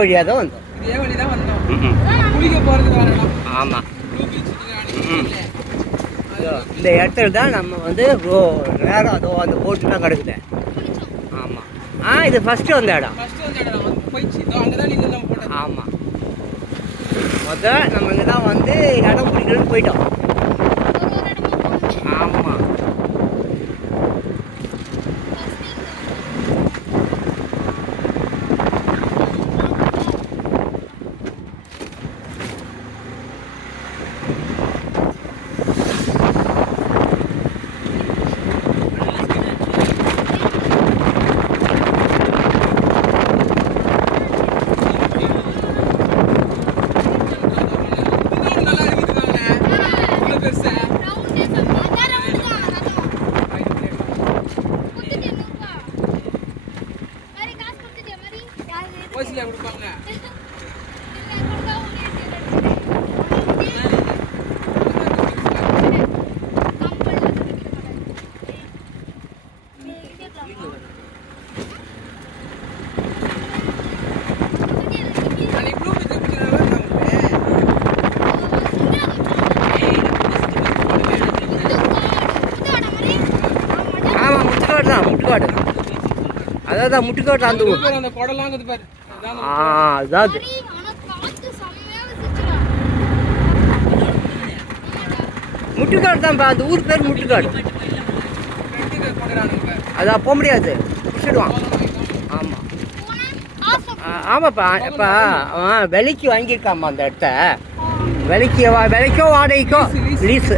வழியாக தான் வந்தோம். இதே வழி தான் வந்தோம். குளிக்க போகிறது வரணும். ஆமாம். இந்த இடத்துல தான் நம்ம வந்து நேரம் அதோ அந்த போட்டு தான் கிடக்குது. ஆமாம். இது ஃபஸ்ட்டு வந்த இடம். ஆமாம். நம்ம இங்கே தான் வந்து இடம் பிடிக்கணும்னு போயிட்டோம். ஆமாம். கொடுப்பாங்க. ஆமாம், முட்டுக்காடு தான். முட்டுக்காடு அதான் முட்டுக்காடு அந்த ஊர். அந்த குடலாம் பாரு. அதான் முட்டுக்காடு தான்ப்பா, அந்த ஊர் பேர் முட்டுக்காடு. அதான் போக முடியாது, பிடிச்சிடுவான். ஆமாம் ஆமாப்பா. இப்போ விலைக்கு வாங்கியிருக்காம்மா அந்த இடத்த. விலைக்கோ வாடகைக்கோ லீஸு.